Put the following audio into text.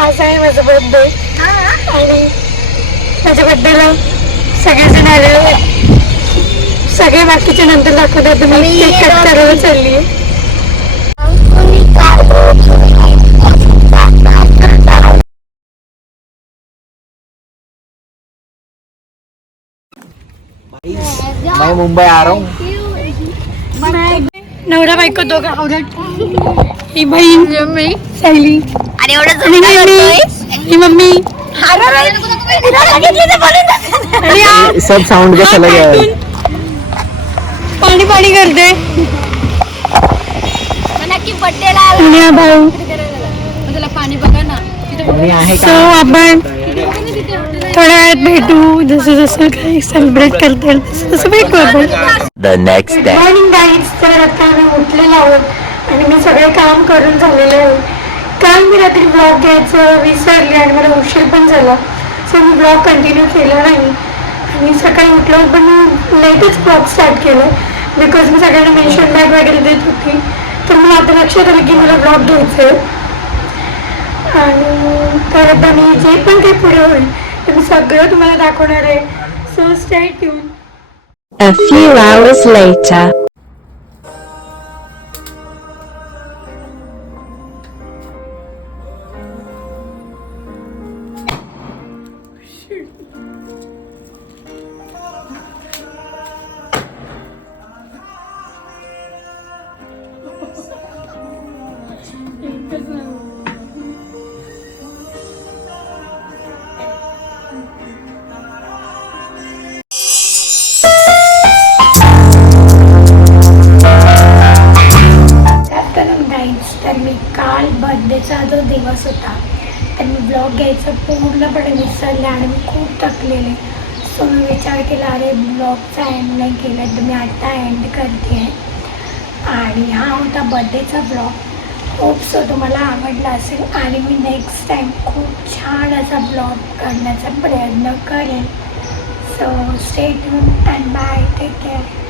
आज आहे माझा बर्थडे आणि माझ्या बर्थडेला सगळेजण आले. सगळे बाकीच्या नंतर दाखवतात. मी केक कट करायला चालली आहे. मैं मुंबई आ रहा हूँ. नवरा बायको दोघं आवडत. ही बहीण सायली आणि ही मम्मी. सब साउंड का चला गया है. पाणी पाणी करते नक्की बर्थडेला आणि हा भाऊ. तुला पाणी बघा ना. सो आपण थोड्या वेळात भेटू. जसं जसं काही सेलिब्रेट करता येईल तसं भेटू आपण. The next day. Morning guys. तर आता आम्ही उठलेलो आहोत आणि मी सगळे काम करून झालेले आहे. काल मी रात्री ब्लॉग घ्यायचं विसरले आणि मला उशीर पण झाला. सो मी ब्लॉग कंटिन्यू केला नाही आणि सकाळी उठलो पण मी लेटच ब्लॉग स्टार्ट केलं बिकॉज मी सगळ्यांना मेन्शन बॅग वगैरे देत होती. तर मला आता लक्षात आलं की मला ब्लॉग घ्यायचं आहे आणि तर आता मी जे पण काही पुढे होईल ते मी सगळं तुम्हाला दाखवणार आहे. So stay tune. A few hours later. तर मी काल बर्थडेचा जो दिवस होता तर मी ब्लॉग घ्यायचं पूर्णपणे विसरले आणि मी खूप थकलेले. सो मी विचार केला अरे ब्लॉगचा एंड नाही केला तर मी आता एंड करते आहे. आणि हा होता बर्थडेचा ब्लॉग. होप सो तुम्हाला आवडला असेल आणि मी नेक्स्ट टाईम खूप छान असा ब्लॉग करण्याचा प्रयत्न करेन. So stay tune and bye. Take care.